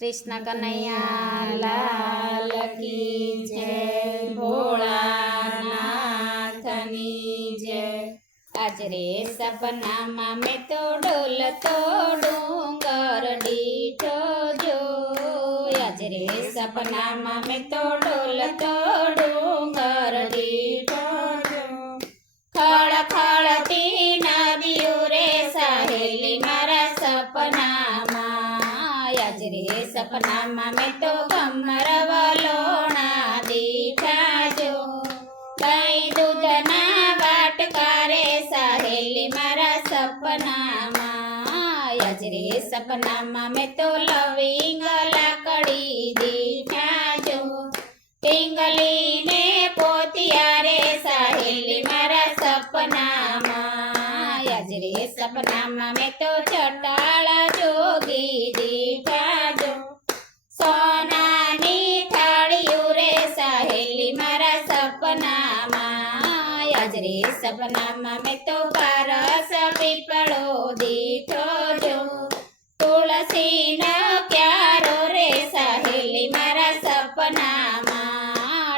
कृष्ण कन्हैया लाल की जय, भोळानाथनी जय। आज रे सपनामा में तो डोलतो डूंगर डीठो जो, आज रे सपनामा में तो डोलतो डूंगर डीठो जो। खळ खळती नदियो रे सहेली मारा सपनामा, आज रे सपनामा में तो कमर वलोणा दीठा जो। कई दूधना वाटका रे सहेली मारा सपनामा, आज रे सपनामा में तो लविंग लाकड़ी दीठा जो। टींगली ने पोतिया रे सहेली मारा सपनामा, आज रे सपनामा में तो चटाला जोगी दीठा जो। सोनानी थाळीयो रे सहेली मारा सपनामा, आज रे सपनामा में तो पारस पीपळो दीठो जो। तुलसी न क्यारो रे सहेली मारा सपनामा,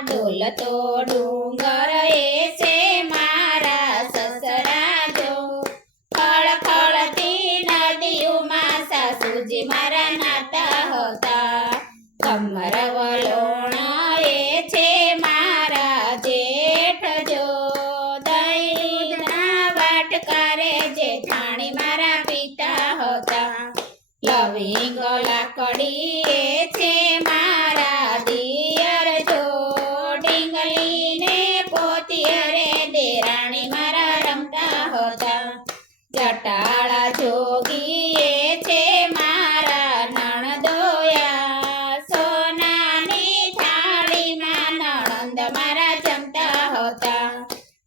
डोलतो डूंगर ऐसे मारा ससरा जो। खळखळती नदीओમાં સાસુજી મારા નાતા હતા, કમર વલોણા એ છે મારા જેઠ જો। દહીંના વાટકા રે જેઠાણી મારા પિતા હતા, લવિંગ લાકડી એ છે મારા દિયર જો। ડીંગલીને પોતિયા રે દેરાણી મારા રમતા હતા, જટાળા જોગી એ છે મારા નણદોયા। સોનાની થાળીમાં નણંદ મારા જમતા હતા,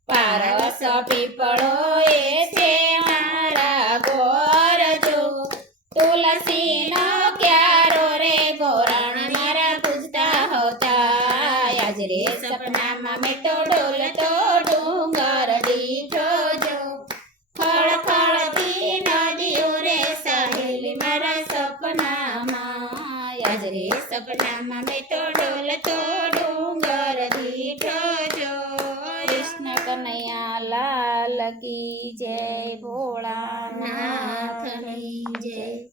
પારસ પીપળો એ છે મારા ગોર જો। તુલસીનો ક્યારો રે ગોરાણ મારા પૂજતા હતા, आज रे सपनामा में तो डोलतो डूंगर डीठो जो। खळखळती नदियो रे सहेली मारा सपनामा, आज रे सपनामा में तो डोलतो डूंगर डीठो जो। कृष्ण कन्हैया लाल की जय, भोळानाथनी जय।